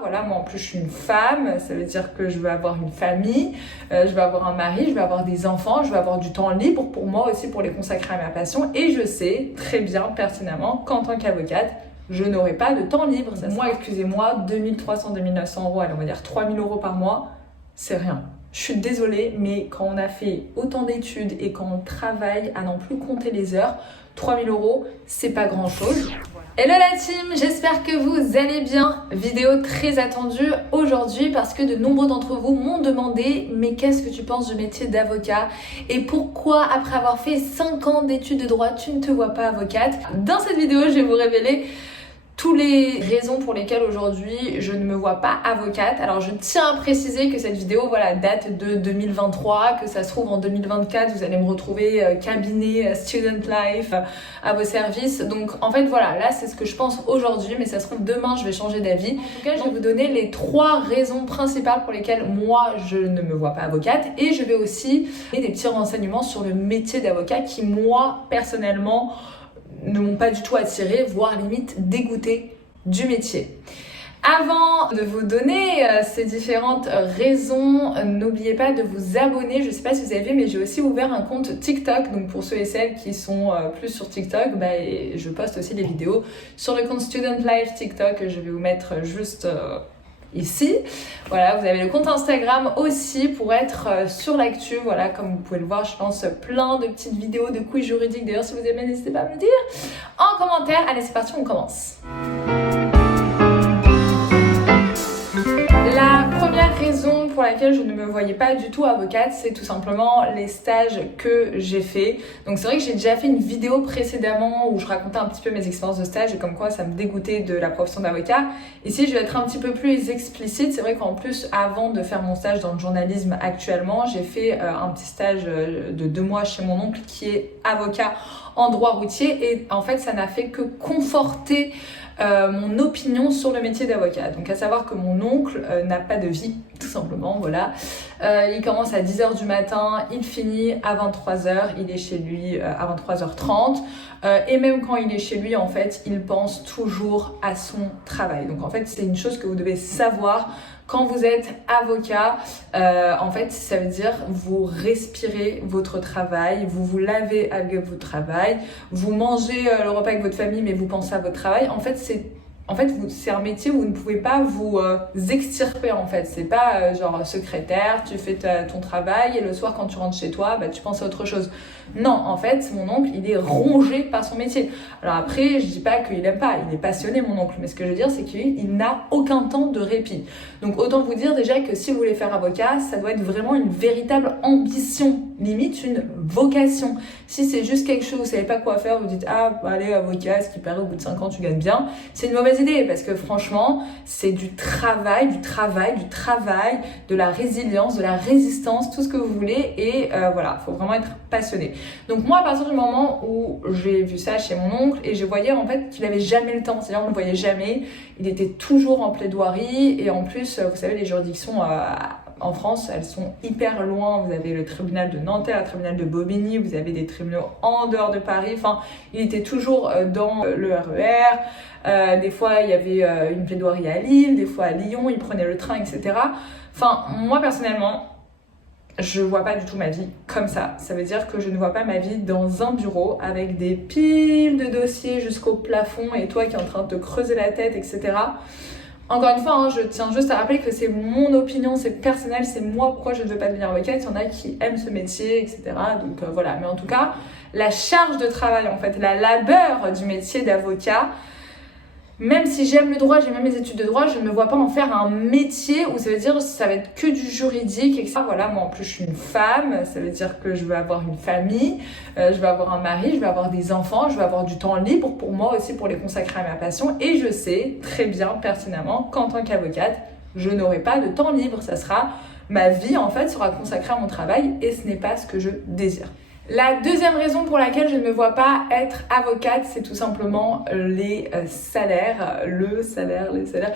Voilà, moi en plus je suis une femme, ça veut dire que je veux avoir une famille, je veux avoir un mari, je veux avoir des enfants, je veux avoir du temps libre pour moi aussi pour les consacrer à ma passion. Et je sais très bien pertinemment qu'en tant qu'avocate, je n'aurai pas de temps libre. Moi, excusez-moi, 2300, 2900 euros, allez, on va dire 3000 euros par mois, c'est rien. Je suis désolée, mais quand on a fait autant d'études et quand on travaille à n'en plus compter les heures, 3000 euros, c'est pas grand chose. Hello la team, j'espère que vous allez bien. Vidéo très attendue aujourd'hui parce que de nombreux d'entre vous m'ont demandé mais qu'est-ce que tu penses du métier d'avocat et pourquoi après avoir fait 5 ans d'études de droit tu ne te vois pas avocate. Dans cette vidéo je vais vous révéler toutes les raisons pour lesquelles aujourd'hui je ne me vois pas avocate. Alors je tiens à préciser que cette vidéo date de 2023, que ça se trouve en 2024 vous allez me retrouver cabinet Student Life à vos services. Donc en fait là c'est ce que je pense aujourd'hui, mais ça se trouve demain je vais changer d'avis. En tout cas je vais vous donner les 3 raisons principales pour lesquelles moi je ne me vois pas avocate, et je vais aussi donner des petits renseignements sur le métier d'avocat qui moi personnellement ne m'ont pas du tout attiré, voire limite dégoûté du métier. Avant de vous donner ces différentes raisons, n'oubliez pas de vous abonner. Je sais pas si vous avez vu, mais j'ai aussi ouvert un compte TikTok. Donc pour ceux et celles qui sont plus sur TikTok, je poste aussi des vidéos sur le compte Student Life TikTok. Je vais vous mettre juste ici. Voilà, vous avez le compte Instagram aussi pour être sur l'actu. Voilà, comme vous pouvez le voir, je lance plein de petites vidéos de quiz juridiques. D'ailleurs, si vous aimez, n'hésitez pas à me le dire en commentaire. Allez, c'est parti, on commence. La première raison pour laquelle je ne me voyais pas du tout avocate, c'est tout simplement les stages que j'ai fait. Donc c'est vrai que j'ai déjà fait une vidéo précédemment où je racontais un petit peu mes expériences de stage et comme quoi ça me dégoûtait de la profession d'avocat. Ici je vais être un petit peu plus explicite. C'est vrai qu'en plus avant de faire mon stage dans le journalisme actuellement, j'ai fait un petit stage de 2 mois chez mon oncle qui est avocat en droit routier, et en fait ça n'a fait que conforter mon opinion sur le métier d'avocat. Donc à savoir que mon oncle n'a pas de vie, tout simplement, voilà. Il commence à 10h du matin, il finit à 23h, il est chez lui à 23h30. Et même quand il est chez lui, en fait, il pense toujours à son travail. Donc en fait, c'est une chose que vous devez savoir. Quand vous êtes avocat, en fait, ça veut dire vous respirez votre travail, vous vous lavez avec votre travail, vous mangez le repas avec votre famille, mais vous pensez à votre travail. En fait, c'est un métier où vous ne pouvez pas vous extirper, en fait. C'est pas genre secrétaire, tu fais ton travail et le soir quand tu rentres chez toi, tu penses à autre chose. Non, en fait, mon oncle, il est rongé par son métier. Alors après, je dis pas qu'il aime pas, il est passionné, mon oncle, mais ce que je veux dire, c'est qu'il n'a aucun temps de répit. Donc autant vous dire déjà que si vous voulez faire avocat, ça doit être vraiment une véritable ambition, limite une vocation. Si c'est juste quelque chose, vous savez pas quoi faire, vous dites allez avocat, ce qui paraît au bout de 5 ans tu gagnes bien, c'est une mauvaise idée, parce que franchement c'est du travail, de la résilience, de la résistance, tout ce que vous voulez, et faut vraiment être passionné. Donc moi à partir du moment où j'ai vu ça chez mon oncle, et je voyais en fait qu'il avait jamais le temps, c'est-à-dire on le voyait jamais, il était toujours en plaidoirie, et en plus vous savez les juridictions en France, elles sont hyper loin. Vous avez le tribunal de Nanterre, le tribunal de Bobigny, vous avez des tribunaux en dehors de Paris. Enfin, il était toujours dans le RER. Des fois, il y avait une plaidoirie à Lille, des fois à Lyon, il prenait le train, etc. Enfin, moi, personnellement, je vois pas du tout ma vie comme ça. Ça veut dire que je ne vois pas ma vie dans un bureau avec des piles de dossiers jusqu'au plafond et toi qui es en train de te creuser la tête, etc. Encore une fois, je tiens juste à rappeler que c'est mon opinion, c'est personnel, c'est moi pourquoi je ne veux pas devenir avocate. Il y en a qui aiment ce métier, etc. Donc voilà. Mais en tout cas, la charge de travail, en fait, la labeur du métier d'avocat, même si j'aime le droit, j'ai même mes études de droit, je ne me vois pas en faire un métier où ça veut dire ça va être que du juridique, etc. Voilà, moi en plus je suis une femme, ça veut dire que je veux avoir une famille, je veux avoir un mari, je veux avoir des enfants, je veux avoir du temps libre pour moi aussi pour les consacrer à ma passion, et je sais très bien pertinemment qu'en tant qu'avocate, je n'aurai pas de temps libre, ça sera ma vie en fait sera consacrée à mon travail, et ce n'est pas ce que je désire. La deuxième raison pour laquelle je ne me vois pas être avocate, c'est tout simplement les salaires, les salaires.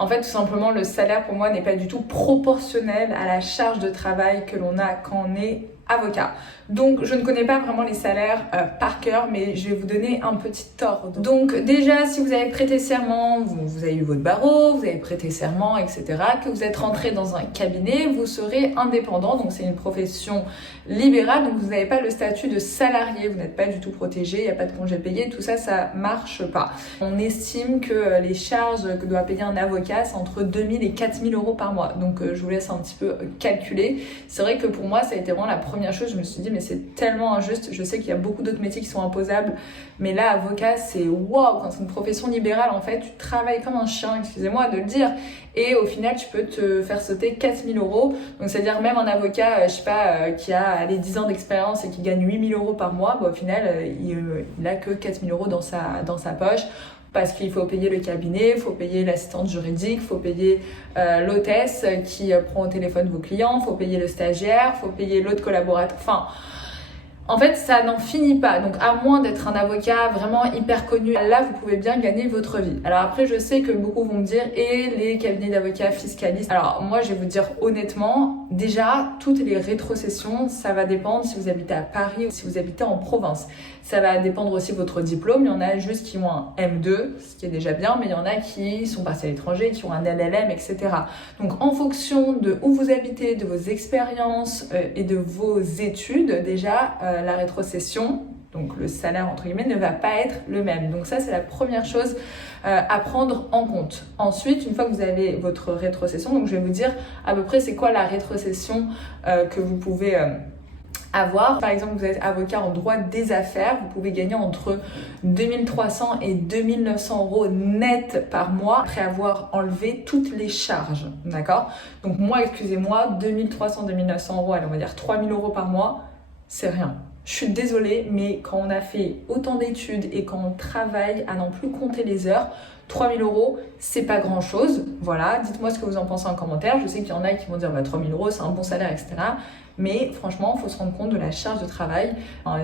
En fait, tout simplement, le salaire pour moi n'est pas du tout proportionnel à la charge de travail que l'on a quand on est avocat. Donc je ne connais pas vraiment les salaires par cœur, mais je vais vous donner un petit ordre. Donc déjà, si vous avez prêté serment, vous avez eu votre barreau, vous avez prêté serment, etc., que vous êtes rentré dans un cabinet, vous serez indépendant, donc c'est une profession libérale, donc vous n'avez pas le statut de salarié, vous n'êtes pas du tout protégé, il n'y a pas de congé payé, tout ça, ça marche pas. On estime que les charges que doit payer un avocat, c'est entre 2000 et 4000 euros par mois. Donc je vous laisse un petit peu calculer. C'est vrai que pour moi, ça a été vraiment la première chose, je me suis dit, mais c'est tellement injuste. Je sais qu'il y a beaucoup d'autres métiers qui sont imposables, mais là, avocat, c'est waouh, quand c'est une profession libérale, en fait, tu travailles comme un chien, excusez-moi de le dire, et au final, tu peux te faire sauter 4000 euros. Donc, c'est-à-dire même un avocat, je sais pas, qui a les 10 ans d'expérience et qui gagne 8000 euros par mois, bah, au final, il a que 4000 euros dans sa poche. Parce qu'il faut payer le cabinet, il faut payer l'assistante juridique, il faut payer l'hôtesse qui prend au téléphone vos clients, il faut payer le stagiaire, il faut payer l'autre collaborateur. Enfin, en fait, ça n'en finit pas. Donc, à moins d'être un avocat vraiment hyper connu, là, vous pouvez bien gagner votre vie. Alors après, je sais que beaucoup vont me dire, et les cabinets d'avocats fiscalistes. Alors, moi, je vais vous dire honnêtement, déjà, toutes les rétrocessions, ça va dépendre si vous habitez à Paris ou si vous habitez en province. Ça va dépendre aussi de votre diplôme. Il y en a juste qui ont un M2, ce qui est déjà bien, mais il y en a qui sont partis à l'étranger, qui ont un LLM, etc. Donc, en fonction de où vous habitez, de vos expériences et de vos études, déjà, la rétrocession, donc le salaire entre guillemets, ne va pas être le même. Donc ça, c'est la première chose à prendre en compte. Ensuite, une fois que vous avez votre rétrocession, donc je vais vous dire à peu près c'est quoi la rétrocession que vous pouvez avoir. Par exemple, vous êtes avocat en droit des affaires, vous pouvez gagner entre 2300 et 2900 euros net par mois après avoir enlevé toutes les charges, d'accord? Donc moi, excusez-moi, 2300, 2900 euros, allez, on va dire 3000 euros par mois, c'est rien. Je suis désolée, mais quand on a fait autant d'études et quand on travaille à n'en plus compter les heures, 3000 euros, c'est pas grand chose. Voilà, dites-moi ce que vous en pensez en commentaire. Je sais qu'il y en a qui vont dire 3000 euros, c'est un bon salaire, etc. Mais franchement, il faut se rendre compte de la charge de travail.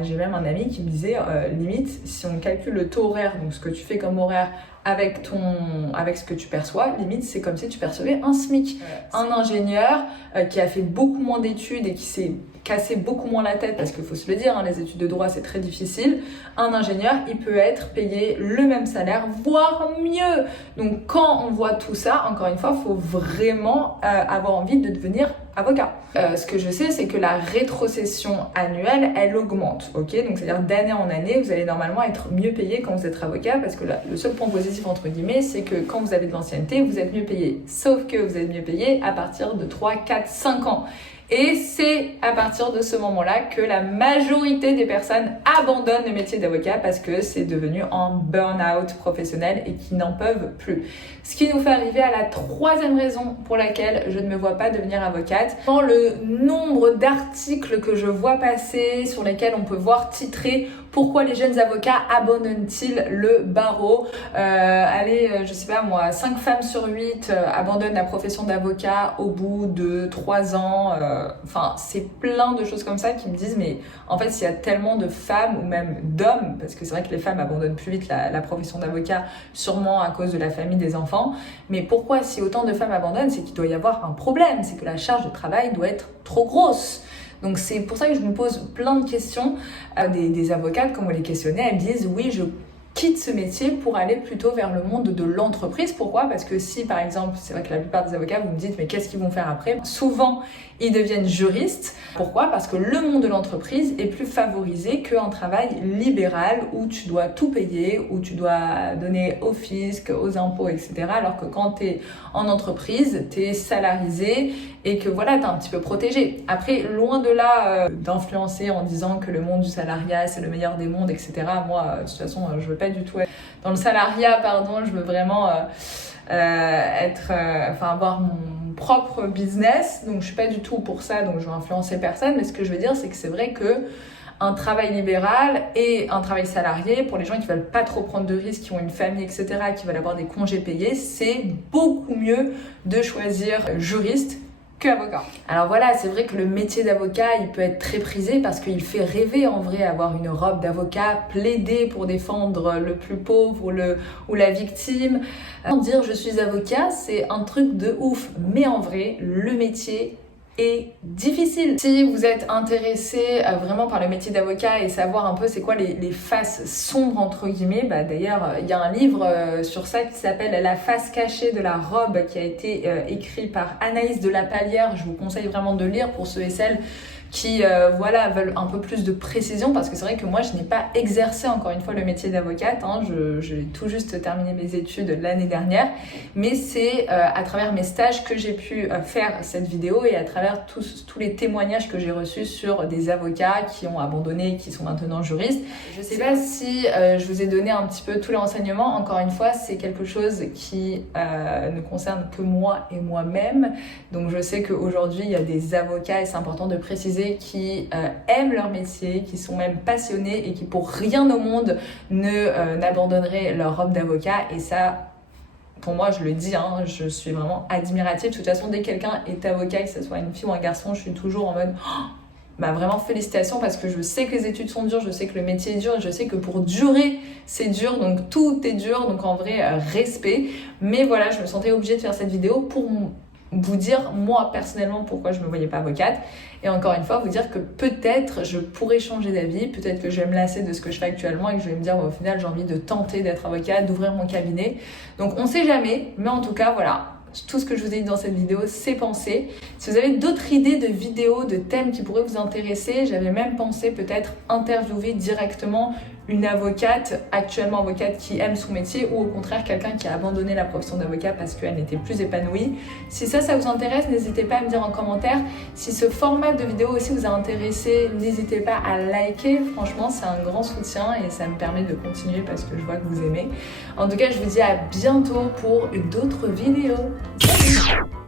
J'ai même un ami qui me disait, limite, si on calcule le taux horaire, donc ce que tu fais comme horaire avec ce que tu perçois, limite, c'est comme si tu percevais un SMIC. Un ingénieur qui a fait beaucoup moins d'études et qui s'est cassé beaucoup moins la tête, parce qu'il faut se le dire, les études de droit, c'est très difficile. Un ingénieur, il peut être payé le même salaire, voire mieux. Donc, quand on voit tout ça, encore une fois, il faut vraiment avoir envie de devenir avocat. Ce que je sais, c'est que la rétrocession annuelle, elle augmente, ok? Donc, c'est-à-dire d'année en année, vous allez normalement être mieux payé quand vous êtes avocat, parce que le seul point positif, entre guillemets, c'est que quand vous avez de l'ancienneté, vous êtes mieux payé. Sauf que vous êtes mieux payé à partir de 3, 4, 5 ans. Et c'est à partir de ce moment-là que la majorité des personnes abandonnent le métier d'avocat parce que c'est devenu un burn-out professionnel et qu'ils n'en peuvent plus. Ce qui nous fait arriver à la troisième raison pour laquelle je ne me vois pas devenir avocate. Dans le nombre d'articles que je vois passer sur lesquels on peut voir titrer pourquoi les jeunes avocats abandonnent-ils le barreau? Je sais pas moi, 5 femmes sur 8 abandonnent la profession d'avocat au bout de 3 ans. Enfin, c'est plein de choses comme ça qui me disent, mais en fait, s'il y a tellement de femmes ou même d'hommes, parce que c'est vrai que les femmes abandonnent plus vite la profession d'avocat, sûrement à cause de la famille, des enfants, mais pourquoi si autant de femmes abandonnent? C'est qu'il doit y avoir un problème, c'est que la charge de travail doit être trop grosse. Donc c'est pour ça que je me pose plein de questions. Des avocates, quand on les questionnait, elles disent oui, je quitte ce métier pour aller plutôt vers le monde de l'entreprise. Pourquoi? Parce que si par exemple, c'est vrai que la plupart des avocats, vous me dites mais qu'est-ce qu'ils vont faire après? Souvent, ils deviennent juristes. Pourquoi? Parce que le monde de l'entreprise est plus favorisé qu'un travail libéral où tu dois tout payer, où tu dois donner au fisc, aux impôts, etc. Alors que quand tu es en entreprise, tu es salarisé et que voilà, tu es un petit peu protégé. Après, loin de là d'influencer en disant que le monde du salariat, c'est le meilleur des mondes, etc. Moi, de toute façon, je veux pas du tout être dans le salariat, je veux vraiment avoir mon propre business, donc je suis pas du tout pour ça, donc je veux influencer personne, mais ce que je veux dire, c'est que c'est vrai que un travail libéral et un travail salarié, pour les gens qui veulent pas trop prendre de risques, qui ont une famille, etc., qui veulent avoir des congés payés, c'est beaucoup mieux de choisir juriste qu'avocat. Alors voilà, c'est vrai que le métier d'avocat, il peut être très prisé parce qu'il fait rêver en vrai, avoir une robe d'avocat, plaider pour défendre le plus pauvre ou la victime. Dire je suis avocat, c'est un truc de ouf. Mais en vrai, le métier et difficile. Si vous êtes intéressé vraiment par le métier d'avocat et savoir un peu c'est quoi les faces sombres entre guillemets, d'ailleurs il y a un livre sur ça qui s'appelle La face cachée de la robe qui a été écrit par Anaïs de la Pallière. Je vous conseille vraiment de lire pour ceux et celles qui voilà, veulent un peu plus de précision, parce que c'est vrai que moi je n'ai pas exercé encore une fois le métier d'avocate, hein. J'ai tout juste terminé mes études l'année dernière, mais c'est à travers mes stages que j'ai pu faire cette vidéo et à travers tous les témoignages que j'ai reçus sur des avocats qui ont abandonné et qui sont maintenant juristes. Je sais pas si je vous ai donné un petit peu tous les renseignements, encore une fois c'est quelque chose qui ne concerne que moi et moi-même, donc je sais qu'aujourd'hui il y a des avocats et c'est important de préciser qui aiment leur métier, qui sont même passionnés et qui pour rien au monde n'abandonneraient leur robe d'avocat. Et ça, pour moi, je le dis, hein, je suis vraiment admirative. De toute façon, dès que quelqu'un est avocat, que ce soit une fille ou un garçon, je suis toujours en mode vraiment félicitations, parce que je sais que les études sont dures, je sais que le métier est dur, je sais que pour durer c'est dur, donc tout est dur, donc en vrai respect. Mais voilà, je me sentais obligée de faire cette vidéo pour vous dire moi personnellement pourquoi je me voyais pas avocate, et encore une fois vous dire que peut-être je pourrais changer d'avis, peut-être que je vais me lasser de ce que je fais actuellement et que je vais me dire au final j'ai envie de tenter d'être avocate, d'ouvrir mon cabinet, donc on sait jamais, mais en tout cas voilà, tout ce que je vous ai dit dans cette vidéo, c'est pensé. Si vous avez d'autres idées de vidéos, de thèmes qui pourraient vous intéresser, j'avais même pensé peut-être interviewer directement une avocate, actuellement avocate, qui aime son métier, ou au contraire quelqu'un qui a abandonné la profession d'avocat parce qu'elle n'était plus épanouie. Si ça vous intéresse, n'hésitez pas à me dire en commentaire. Si ce format de vidéo aussi vous a intéressé, n'hésitez pas à liker. Franchement, c'est un grand soutien et ça me permet de continuer parce que je vois que vous aimez. En tout cas, je vous dis à bientôt pour d'autres vidéos. Salut!